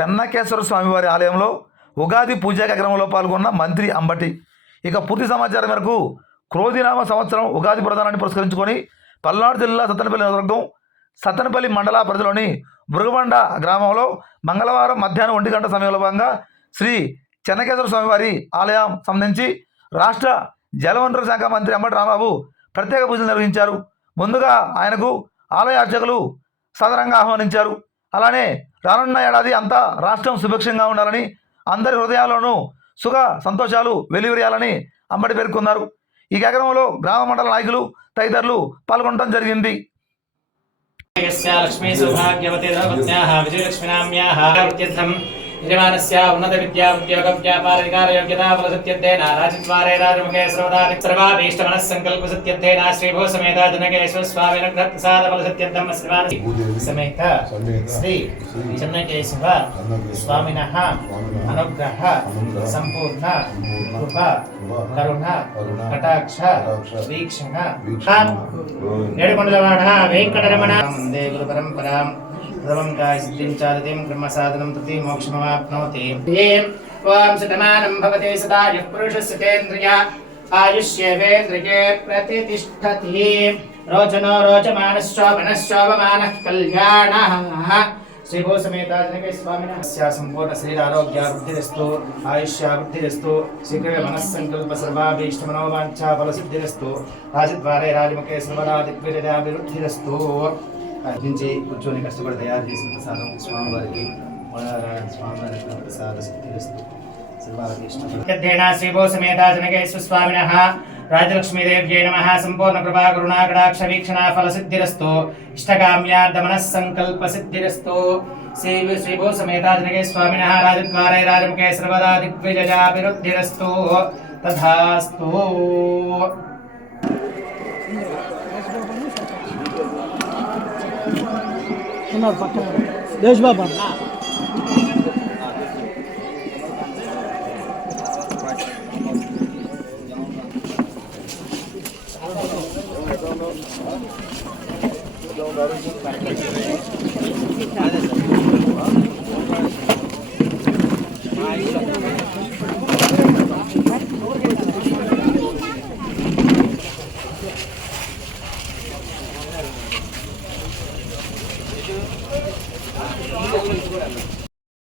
చెన్నకేశ్వర స్వామివారి ఆలయంలో ఉగాది పూజా కార్యక్రమంలో పాల్గొన్న మంత్రి అంబటి. ఇక పూర్తి సమాచారం మేరకు క్రోధినామ సంవత్సరం ఉగాది ప్రధానాన్ని పురస్కరించుకొని పల్నాడు జిల్లా సత్తనపల్లి నియోజకవర్గం సత్తనపల్లి మండల పరిధిలోని బృగబండ గ్రామంలో మంగళవారం మధ్యాహ్నం ఒంటి గంట సమయంలో భాగంగా శ్రీ చెన్నకేశ్వర స్వామివారి ఆలయం సంబంధించి రాష్ట్ర జలవనరుల శాఖ మంత్రి అంబటి రాంబాబు ప్రత్యేక పూజలు నిర్వహించారు. ముందుగా ఆయనకు ఆలయ అర్చకులు సాధారణంగా ఆహ్వానించారు. అలానే రానున్న ఏడాది అంతా రాష్ట్రం సుభిక్షంగా ఉండాలని అందరి హృదయాల్లోనూ సుఖ సంతోషాలు వెలువరేయాలని అంబటి పేర్కొన్నారు. ఈ కార్యక్రమంలో గ్రామ మండల నాయకులు తదితరులు పాల్గొనడం జరిగింది. యజమానస్య ఉన్నత విద్యా ఉద్యోగ వ్యాపార వికార యోగ్యత బల సత్యర్థేన రాజద్వారే రాజముఖే శ్రవదాది సర్వాభీష్ట మనః సంకల్ప సత్యర్థేన శ్రీభో సమేత జనకేశ్వర స్వామి ప్రసాద బల సత్యర్థం శ్రీమాన సమేత శ్రీ చెన్నకేశవ స్వామిన అనుగ్రహ సంపూర్ణ కృప కరుణ కటాక్ష వీక్షణ వెంకటరమణ ధ్రువం కాసిద్ధిం చారితిం బ్రహ్మ సాధనం తృతి మోక్షమవాప్నోతి. ఏం ఓం శతమానం భవతే సదా యః పురుషస్య తేంద్రియ ఆయుష్యేవేంద్రియే ప్రతితిష్టతి రోచనో రోచమానశ్చోభనశ్చోభమానః కళ్యాణः. శ్రీభూసమేత జనకే స్వామిన. సంపూర్ణ శరీరారోగ్యాభివృద్ధిరస్తు ఆయుష్యాభివృద్ధిరస్తు శీఘ్ర మనస్సంకల్ప సర్వాభీష్ట మనోవాంఛా ఫలసిద్ధిరస్తు కూర్చొని కష్టపడి తయారు చేసిన ప్రసాదం స్వామివారికి వరనారాయణ స్వామివారికి ప్రసాద సిద్ధిరస్తు సర్వాభీష్ట శ్రీభూసమేత జనకేశ్వర స్వామినః. రాజలక్ష్మీదేవ్యై నమ. సంపూర్ణ ప్రభా కరుణాకటాక్ష వీక్షణ ఫల సిద్ధిరస్తు. ఇష్టకామ్యార్థ మనస్సంకల్ప సిద్ధిరస్తు. శ్రీ శ్రీభూ సమేత జనకే స్వామిన. రాజద్వారై రాజముఖే సర్వదా దిగ్విజయాభివృద్ధిరస్తు. తథాస్తు. ఉన్నాడు పక్కన. దేశ్ బాబా. శ్రీ Charlie.